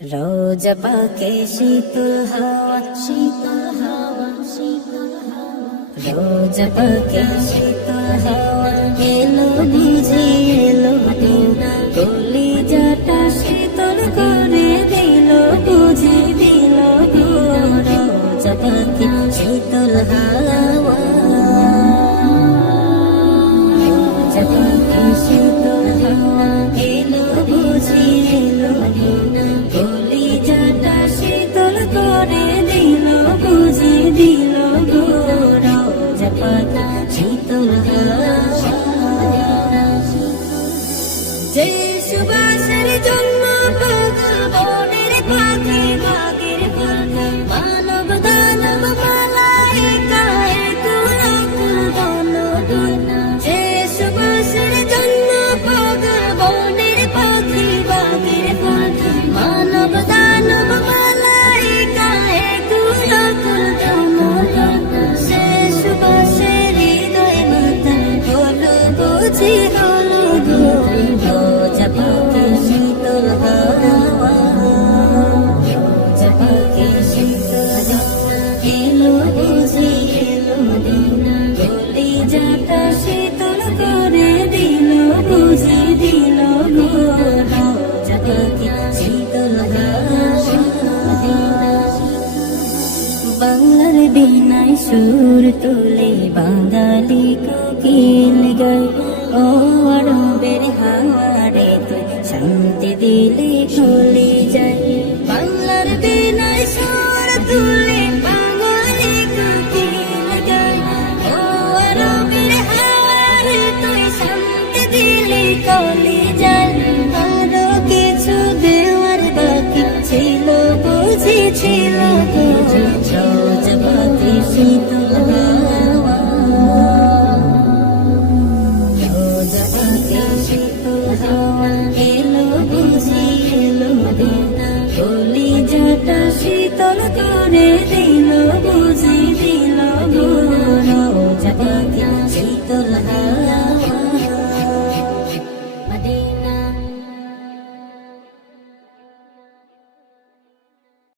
রোজা পাকে শীতল হাওয়া, শীতল হাওয়া, শীতল হাওয়া, রোজা পাকে শীতল হাওয়া এলো বুঝি এলো দিন, কলিজাটা শীতল করে দিল বুঝি দিল গো। রোজা পাকে শীতল হাওয়া, রোজা পাকে শীতল হাওয়া এলো বুঝি এলো দিন, কলিজাটা শীতল করে দিল বুঝি দিল গো। রোজা পাকে শীতল হাওয়া, যে সুবাসের জন্য পাগল বনের পাখি বাগের ফুল, মানব দানব মালাইকা একুল দনদন, যে সুবাসের জন্য পাগল বনের পাখি বাগের ফুল, মানব দানব মালাইকা একুল দনদন, সে সুবাসের হৃদয় মাতা হলো বুঝি হলো গো। রোজা পাকে শীতল হাওয়া, রোজা পাকে শীতল হাওয়া এলো বুঝি এলো দিন, কলিজাটা শীতল করে দিল বুঝি দিল গো। রোজা পাকে শীতল হাওয়া, বাংলার বীণায় সুর তুলে বাঙালি কোকিল গায়, ও আরবের হাওয়ারে তুই শান্তি দিলে খুলে যায়। বাংলার বীণায় সুর তুলে বাঙালি কোকিল গায়, ও আরবের হাওয়ারে তুই শান্তি দিলে খুলে যায়। আরো কিছু দেওয়ার বাকি ছিল বুঝি ছিল গো। রোজা পাকে শীতল হাওয়া, রোজা পাকে শীতল হাওয়া এলো বুঝি এলো দিন, কলিজাটা শীতল করে দিল